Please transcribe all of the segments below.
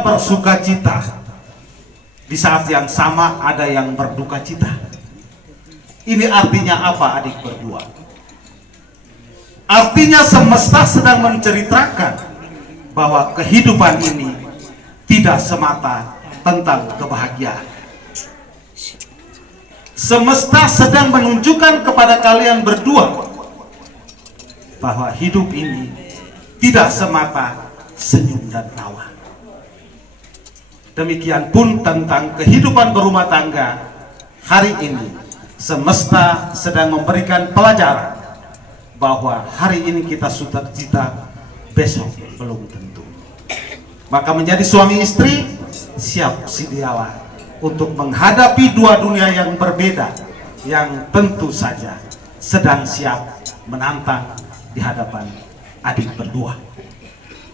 bersuka cita, di saat yang sama ada yang berduka cita. Ini artinya apa, adik berdua? Artinya semesta sedang menceritakan bahwa kehidupan ini tidak semata tentang kebahagiaan. Semesta sedang menunjukkan kepada kalian berdua bahwa hidup ini tidak semata senyum dan tawa. Demikian pun tentang kehidupan berumah tangga. Hari ini semesta sedang memberikan pelajaran bahwa hari ini kita suka cita, besok belum tentu. Maka menjadi suami istri, siap sedialah untuk menghadapi dua dunia yang berbeda, yang tentu saja sedang siap menantang di hadapan adik berdua.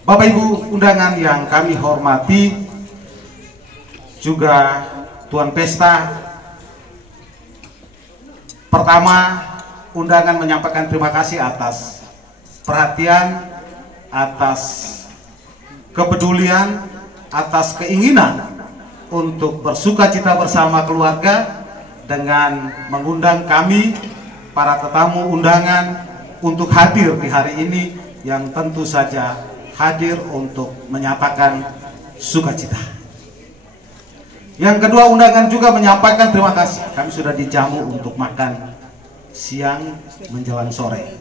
Bapak Ibu undangan yang kami hormati, juga tuan pesta, pertama undangan menyampaikan terima kasih atas perhatian, atas kepedulian, atas keinginan untuk bersuka cita bersama keluarga dengan mengundang kami para tetamu undangan untuk hadir di hari ini, yang tentu saja hadir untuk menyatakan sukacita. Yang kedua, undangan juga menyampaikan terima kasih. Kami sudah dijamu untuk makan siang menjelang sore.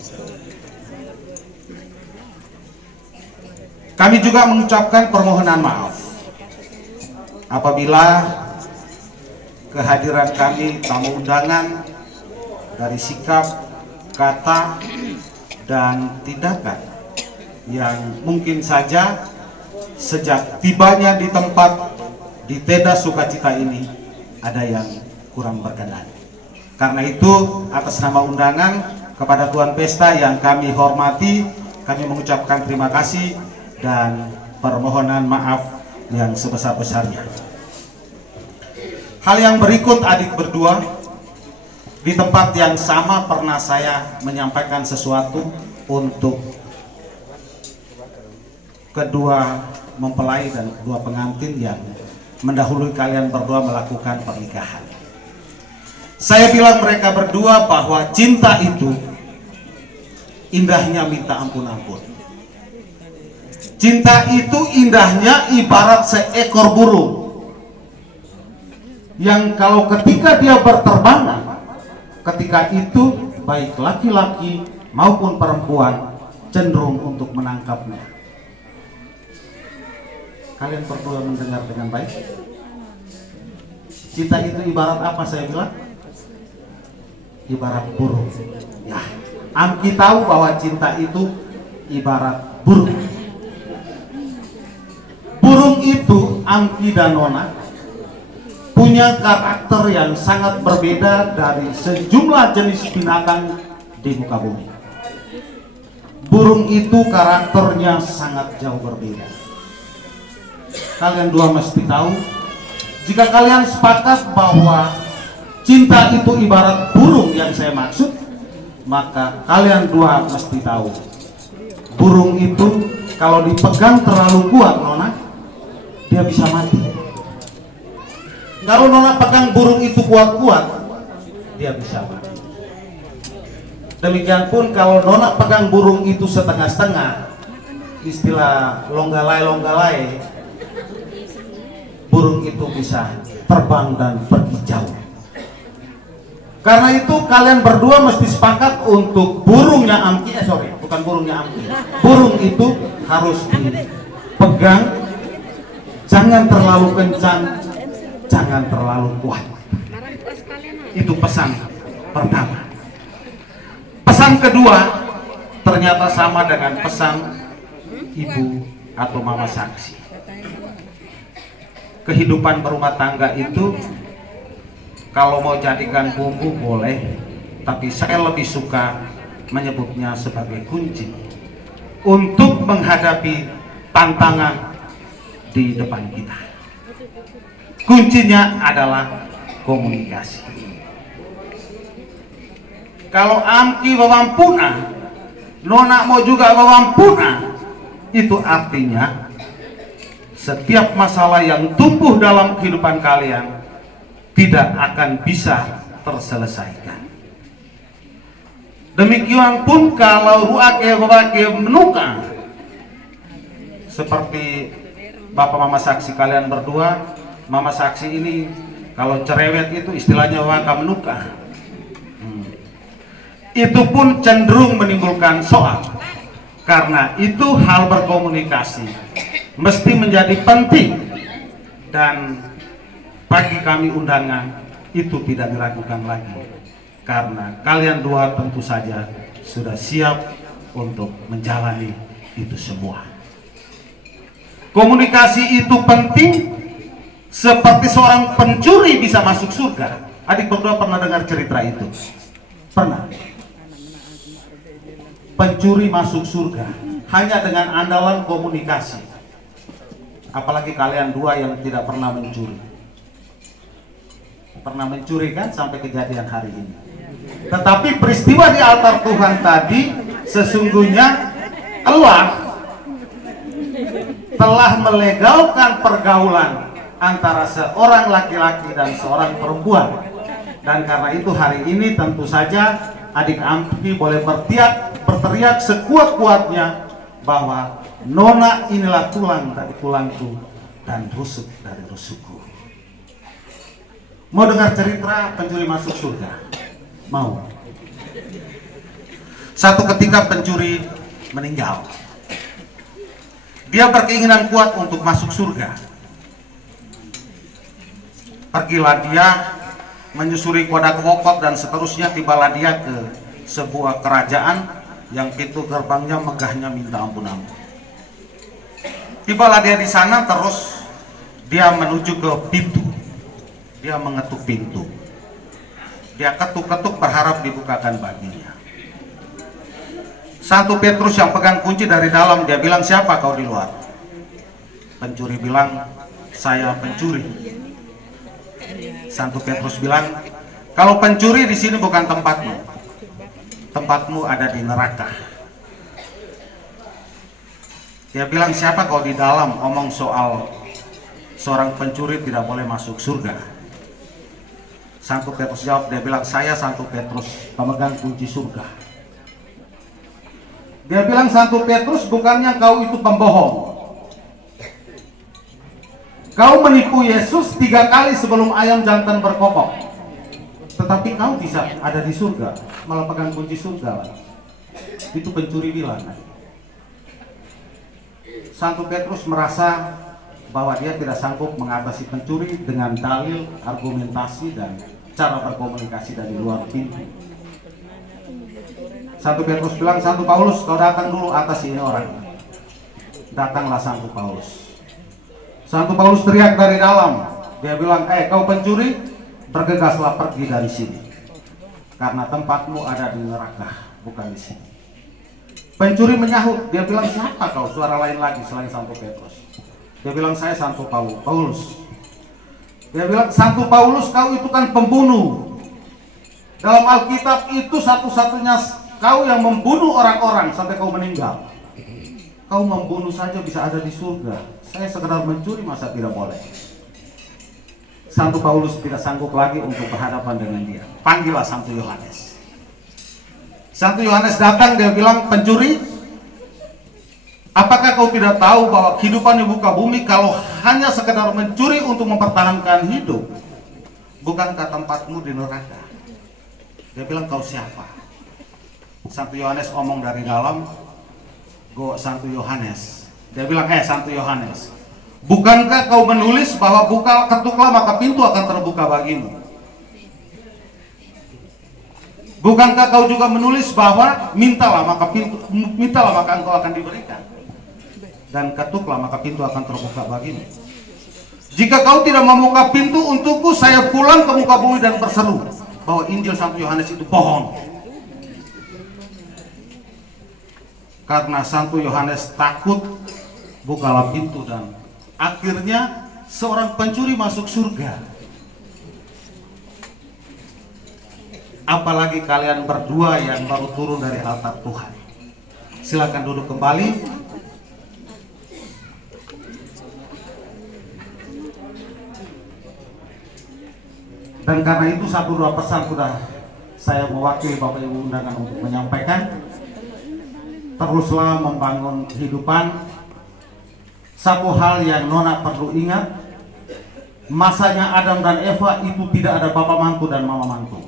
Kami juga mengucapkan permohonan maaf apabila kehadiran kami tamu undangan dari sikap, kata, dan tindakan yang mungkin saja sejak tibanya di tempat di tenda sukacita ini ada yang kurang berkenan. Karena itu, atas nama undangan kepada tuan pesta yang kami hormati, kami mengucapkan terima kasih dan permohonan maaf yang sebesar-besarnya. Hal yang berikut, adik berdua, di tempat yang sama pernah saya menyampaikan sesuatu untuk kedua mempelai dan kedua pengantin yang mendahului kalian berdua melakukan pernikahan. Saya bilang mereka berdua bahwa cinta itu indahnya minta ampun-ampun. Cinta itu indahnya ibarat seekor burung yang kalau ketika dia berterbangan, ketika itu baik laki-laki maupun perempuan cenderung untuk menangkapnya. Kalian berdua mendengar dengan baik? Cinta itu ibarat apa saya bilang? Ibarat burung. Ya, Amki tahu bahwa cinta itu ibarat burung. Burung itu, Amki dan Nona, punya karakter yang sangat berbeda dari sejumlah jenis binatang di muka bumi. Burung itu karakternya sangat jauh berbeda. Kalian dua mesti tahu, jika kalian sepakat bahwa cinta itu ibarat burung yang saya maksud, maka kalian dua mesti tahu, burung itu kalau dipegang terlalu kuat, Nona, dia bisa mati. Kalau Nona pegang burung itu kuat-kuat, dia bisa mati. Demikian pun kalau Nona pegang burung itu setengah-setengah, istilah longgalai-longgalai, burung itu bisa terbang dan pergi jauh. Karena itu kalian berdua mesti sepakat untuk burungnya Amki, bukan burungnya Amki, burung itu harus dipegang, jangan terlalu kencang, jangan terlalu kuat. Itu pesan pertama. Pesan kedua ternyata sama dengan pesan ibu atau mama saksi. Kehidupan berumah tangga itu kalau mau jadikan bumbu boleh, tapi saya lebih suka menyebutnya sebagai kunci untuk menghadapi tantangan di depan kita. Kuncinya adalah komunikasi. Kalau Amki bawampuna, Nona mau juga bawampuna, itu artinya setiap masalah yang tumbuh dalam kehidupan kalian tidak akan bisa terselesaikan. Demikian pun kalau ruake menuka, seperti Bapak Mama saksi kalian berdua, Mama saksi ini kalau cerewet itu istilahnya waka menuka. Itu pun cenderung menimbulkan soal. Karena itu hal berkomunikasi mesti menjadi penting, dan bagi kami undangan itu tidak diragukan lagi, karena kalian dua tentu saja sudah siap untuk menjalani itu semua. Komunikasi itu penting, seperti seorang pencuri bisa masuk surga. Adik berdua pernah dengar cerita itu? Pernah? Pencuri masuk surga hanya dengan andalan komunikasi. Apalagi kalian dua yang tidak pernah mencuri. Pernah mencuri kan sampai kejadian hari ini. Tetapi peristiwa di altar Tuhan tadi sesungguhnya Allah telah melegalkan pergaulan antara seorang laki-laki dan seorang perempuan. Dan karena itu hari ini tentu saja adik Ampi boleh berteriak sekuat-kuatnya bahwa Nona inilah tulang dari tulangku dan rusuk dari rusukku. Mau dengar cerita pencuri masuk surga? Mau? Satu ketika pencuri meninggal. Dia berkeinginan kuat untuk masuk surga. Pergilah dia menyusuri kota kokot dan seterusnya, tibalah dia ke sebuah kerajaan yang pintu gerbangnya megahnya minta ampun-ampun. Tibalah dia di sana, terus dia menuju ke pintu. Dia mengetuk pintu. Dia ketuk-ketuk berharap dibukakan baginya. Santo Petrus yang pegang kunci dari dalam, dia bilang, siapa kau di luar? Pencuri bilang, saya pencuri. Santo Petrus bilang, kalau pencuri di sini bukan tempatmu. Tempatmu ada di neraka. Dia bilang, siapa kau di dalam omong soal seorang pencuri tidak boleh masuk surga? Santo Petrus jawab, dia bilang, saya Santo Petrus, pemegang kunci surga. Dia bilang, Santo Petrus, bukannya kau itu pembohong? Kau menipu Yesus 3 kali sebelum ayam jantan berkokok. Tetapi kau bisa ada di surga, malah pegang kunci surga. Itu pencuri bilang. Santo Petrus merasa bahwa dia tidak sanggup mengatasi pencuri dengan dalil, argumentasi, dan cara berkomunikasi dari luar pintu. Santo Petrus bilang, Santo Paulus, kau datang dulu atas ini orang. Datanglah Santo Paulus. Santo Paulus teriak dari dalam. Dia bilang, kau pencuri, bergegaslah pergi dari sini. Karena tempatmu ada di neraka, bukan di sini. Pencuri menyahut. Dia bilang, siapa kau? Suara lain lagi selain Santo Petrus. Dia bilang, saya Santo Paulus. Dia bilang, Santo Paulus, kau itu kan pembunuh. Dalam Alkitab itu satu-satunya kau yang membunuh orang-orang sampai kau meninggal. Kau membunuh saja bisa ada di surga. Saya sekedar mencuri, masa tidak boleh? Santo Paulus tidak sanggup lagi untuk berhadapan dengan dia. Panggillah Santo Yohanes. Santo Yohanes datang, dia bilang, pencuri, apakah kau tidak tahu bahwa kehidupan di muka bumi kalau hanya sekedar mencuri untuk mempertahankan hidup, bukankah tempatmu di neraka? Dia bilang, kau siapa? Santo Yohanes omong dari dalam, go Santo Yohanes. Dia bilang, Santo Yohanes, bukankah kau menulis bahwa ketuklah maka pintu akan terbuka bagimu? Bukankah kau juga menulis bahwa mintalah maka engkau akan diberikan, dan ketuklah maka pintu akan terbuka bagimu? Jika kau tidak membuka pintu untukku, saya pulang ke muka bumi dan berseru bahwa Injil Santo Yohanes itu bohong. Karena Santo Yohanes takut, bukalah pintu, dan akhirnya seorang pencuri masuk surga. Apalagi kalian berdua yang baru turun dari altar Tuhan. Silakan duduk kembali. Dan karena itu satu dua pesan sudah saya mewakili Bapak Ibu undangan untuk menyampaikan. Teruslah membangun kehidupan. Satu hal yang Nona perlu ingat, masanya Adam dan Eva itu tidak ada bapak mantu dan mama mantu.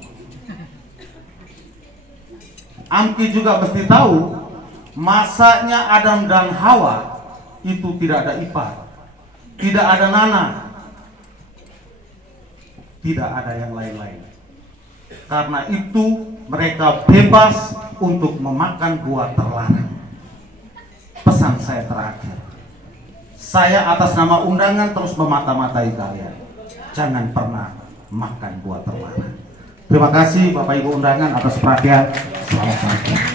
Amki juga mesti tahu, masanya Adam dan Hawa itu tidak ada ipar, tidak ada nana, tidak ada yang lain-lain. Karena itu mereka bebas untuk memakan buah terlarang. Pesan saya terakhir, saya atas nama undangan terus memata-matai kalian. Jangan pernah makan buah terlarang. Terima kasih Bapak Ibu undangan atas perhatian. Selamat pagi.